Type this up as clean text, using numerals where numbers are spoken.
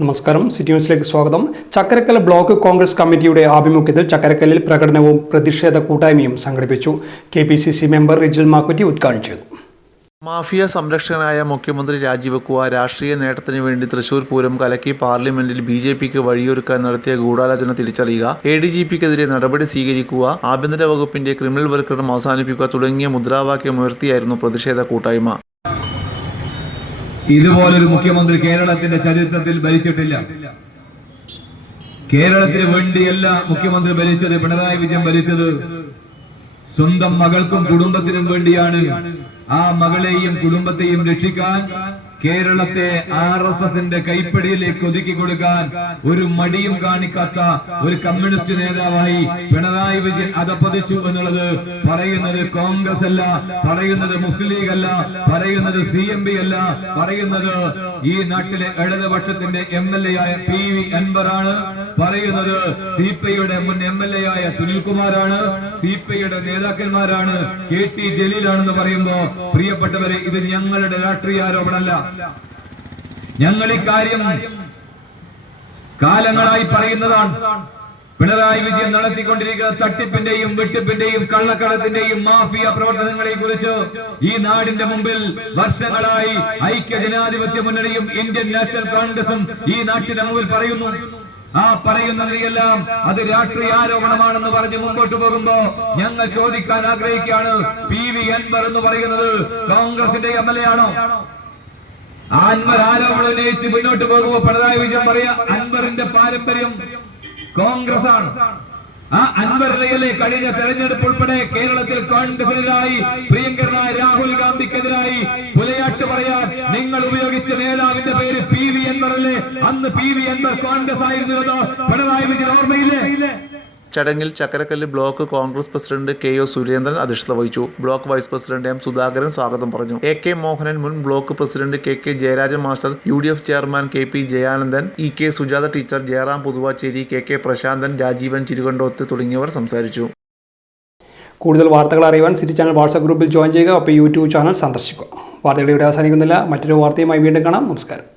നമസ്കാരം, സിറ്റി ന്യൂസിലേക്ക് സ്വാഗതം. ചക്കരക്കൽ ബ്ലോക്ക് കോൺഗ്രസ് കമ്മിറ്റിയുടെ ആഭിമുഖ്യത്തിൽ ചക്കരക്കല്ലിൽ പ്രകടനവും പ്രതിഷേധ കൂട്ടായ്മയും സംഘടിപ്പിച്ചു. KPCC മെമ്പർ റിജിൽ മാക്കുറ്റി ഉദ്ഘാടനം ചെയ്തു. മാഫിയ സംരക്ഷകനായ മുഖ്യമന്ത്രി രാജിവെക്കുക, രാഷ്ട്രീയ നേട്ടത്തിന് വേണ്ടി തൃശൂർ പൂരം കലക്കി പാർലമെന്റിൽ BJPക്ക് വഴിയൊരുക്കാൻ നടത്തിയ ഗൂഢാലോചന തിരിച്ചറിയുക, ADGPക്കെതിരെ നടപടി സ്വീകരിക്കുക, ആഭ്യന്തര വകുപ്പിന്റെ ക്രിമിനൽ വൽക്കരണം അവസാനിപ്പിക്കുക തുടങ്ങിയ മുദ്രാവാക്യമുയർത്തിയായിരുന്നു പ്രതിഷേധ കൂട്ടായ്മ. ഇതുപോലൊരു മുഖ്യമന്ത്രി കേരളത്തിന്റെ ചരിത്രത്തിൽ ഭരിച്ചിട്ടില്ല. കേരളത്തിന് വേണ്ടിയല്ല മുഖ്യമന്ത്രി ഭരിച്ചത്. പിണറായി വിജയൻ ഭരിച്ചത് സ്വന്തം മകൾക്കും കുടുംബത്തിനും വേണ്ടിയാണ്. ആ മകളെയും കുടുംബത്തെയും രക്ഷിക്കാൻ കേരളത്തെ RSSന്റെ കൈപ്പിടിയിലേക്ക് ഒതുക്കി കൊടുക്കാൻ ഒരു മടിയും കാണിക്കാത്ത ഒരു കമ്മ്യൂണിസ്റ്റ് നേതാവായി പിണറായി വിജയൻ അധപ്പതിച്ചു എന്നുള്ളത് പറയുന്നത് കോൺഗ്രസ് അല്ല, പറയുന്നത് മുസ്ലിം ലീഗ് അല്ല, പറയുന്നത് CMP അല്ല, പറയുന്നത് ഈ നാട്ടിലെ ഇടതുപക്ഷത്തിന്റെ MLA ആയ PV അൻവറാണ്, പറയുന്നത് CPIയുടെ മുൻ MLA ആയ സുനിൽകുമാറാണ്, CPIയുടെ നേതാക്കന്മാരാണ്, KT ജലീലാണെന്ന് പറയുമ്പോ പ്രിയപ്പെട്ടവരെ, ഇത് ഞങ്ങളുടെ രാഷ്ട്രീയ ആരോപണമല്ല. ഞങ്ങൾ ഈ കാര്യം കാലങ്ങളായി പറയുന്നതാണ്. പിണറായി വിജയൻ നടത്തിക്കൊണ്ടിരിക്കുന്ന തട്ടിപ്പിന്റെയും വെട്ടിപ്പിന്റെയും കള്ളക്കടത്തിന്റെയും മാഫിയ പ്രവർത്തനങ്ങളെ കുറിച്ച് ഈ നാടിന്റെ മുമ്പിൽ വർഷങ്ങളായി ഐക്യ ജനാധിപത്യ മുന്നണിയും ഇന്ത്യൻ നാഷണൽ കോൺഗ്രസും ഈ നാട്ടിന്റെ മുമ്പിൽ പറയുന്നു. ആ പറയുന്നതിനെല്ലാം അത് രാഷ്ട്രീയ ആരോപണമാണെന്ന് പറഞ്ഞ് മുമ്പോട്ട് പോകുമ്പോ ഞങ്ങൾ ചോദിക്കാൻ ആഗ്രഹിക്കുകയാണ്, PV അൻവർ എന്ന് പറയുന്നത് കോൺഗ്രസിന്റെ MLA ആണോ? അൻവർ ആരോപണം ഉന്നയിച്ച് മുന്നോട്ട് പോകുമ്പോ പിണറായി വിജയൻ പറയാ അൻവറിന്റെ പാരമ്പര്യം കോൺഗ്രസ് ആണ്. ആ അൻവറിനെയല്ലേ കഴിഞ്ഞ തെരഞ്ഞെടുപ്പ് ഉൾപ്പെടെ കേരളത്തിൽ കോൺഗ്രസിനെതിരായി പ്രിയങ്കരനായ രാഹുൽ ഗാന്ധിക്കെതിരായി പുലയാട്ട് പറയാൻ നിങ്ങൾ ഉപയോഗിച്ച നേതാവിന്റെ പേര് PV അൻവറല്ലേ? അന്ന് PV അൻവർ കോൺഗ്രസ് ആയിരുന്നത് പിണറായി വിജയൻ ഓർമ്മയില്ലേ? ചടങ്ങിൽ Chakkarakkal block Congress president KO Surendran അധ്യക്ഷത വഹിച്ചു. Block vice president M Sudhakaran സ്വാഗതം പറഞ്ഞു. AK മോഹനൻ, മുൻ block president KK Jayarajan master, UDF chairman KP Jayanandan, EK Sujatha teacher, Jayaram Puthuvachery, KK Prasanthan, Rajeevan Chirukandoth തുടങ്ങിയവർ സംസാരിച്ചു. കൂടുതൽ വാർത്തകൾ അറിയുവാൻ സിറ്റി ചാനൽ വാട്സ്ആപ്പ് ഗ്രൂപ്പിൽ ജോയിൻ ചെയ്യുക. അപ്പോൾ YouTube ചാനൽ സന്ദർശിക്കുക. വാർത്തകൾ ഇവിടെ അവസാനിക്കുന്നില്ല. മറ്റൊരു വാർത്തയുമായി വീണ്ടും കാണാം. നമസ്കാരം.